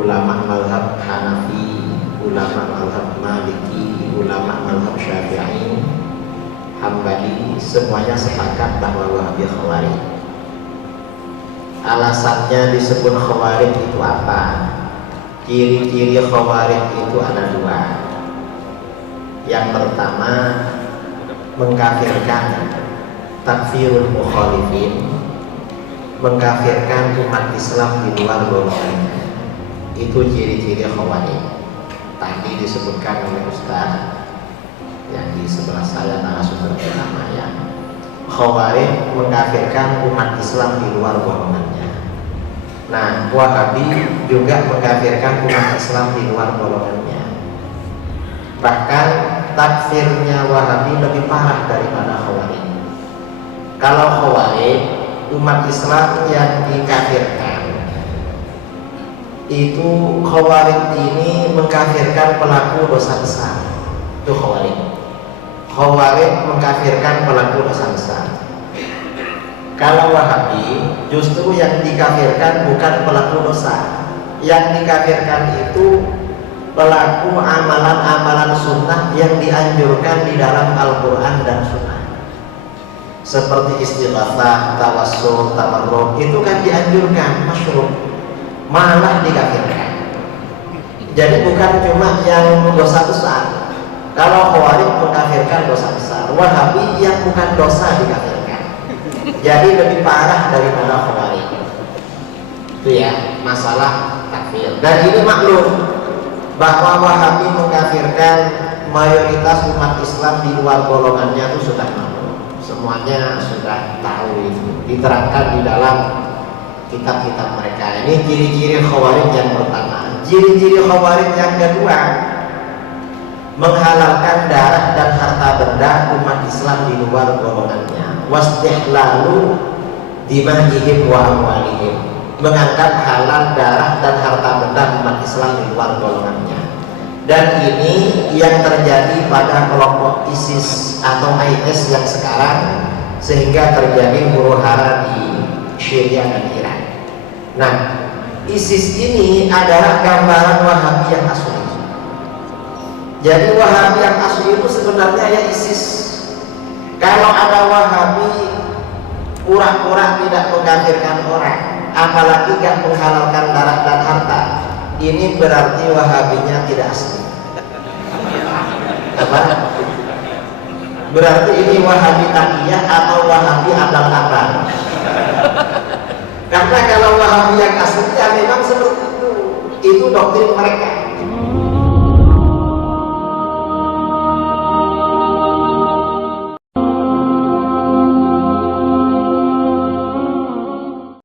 ulama mazhab Hanafi, ulama mazhab Maliki, ulama mazhab Syafi'i, Hambali, semuanya sepakat bahwa Wahabi Khawarij. Alasannya disebut Khawarij itu apa? Ciri-ciri Khawarij itu ada dua. Yang pertama, mengkafirkan, takfirul mukhalifin, mengkafirkan umat Islam di luar golongannya. Itu ciri-ciri Khawarij. Tadi disebutkan oleh Ustaz yang di sebelah saya, narasumber pertama ya. Khawarij mengkafirkan umat Islam di luar golongannya. Nah, Wahabi juga mengkafirkan umat Islam di luar golongannya. Bahkan takfirnya Wahabi lebih parah daripada Khawarij. Kalau Khawarij, umat Islam yang dikafirkan, itu Khawarij ini mengkafirkan pelaku dosa besar. Itu Khawarij. Khawarij mengkafirkan pelaku dosa besar. Kalau Wahabi justru yang dikafirkan bukan pelaku dosa. Yang dikafirkan itu pelaku amalan-amalan sunnah yang dianjurkan di dalam Al-Quran dan sunnah. Seperti istighatsah, tawassul, tabarruk, itu kan dianjurkan, masyru', malah dikafirkan. Jadi bukan cuma yang dosa besar. Kalau Khawarij mengkafirkan dosa besar, Wahabi yang bukan dosa dikafirkan. Jadi lebih parah daripada Khawarij. Itu ya masalah takfir. Dan ini maklum bahwa Wahabi mengkafirkan mayoritas umat Islam di luar golongannya itu sudah maklum. Semuanya sudah tahu itu. Diterangkan di dalam kitab-kitab mereka. Ini ciri-ciri Khawarij yang pertama. Ciri-ciri Khawarij yang kedua, menghalalkan darah dan harta benda umat Islam di luar golongannya. Wastihlalu dimahihim wa amwalihim, mengangkat halal darah dan harta benda umat Islam di luar golongannya. Dan ini yang terjadi pada kelompok ISIS atau IS yang sekarang, sehingga terjadi huru-hara di Syria dan Iran. Nah, ISIS ini adalah gambaran Wahabi yang asli. Jadi Wahabi yang asli itu sebenarnya ya ISIS. Kalau ada Wahabi pura-pura tidak mengkafirkan orang, apalagi gak menghalalkan darah dan harta, ini berarti Wahabinya tidak asli. Apa? Berarti ini Wahabi takiyah atau Wahabi abal-abal. Karena kalau Wahabi yang asli ya memang seperti itu doktrin mereka.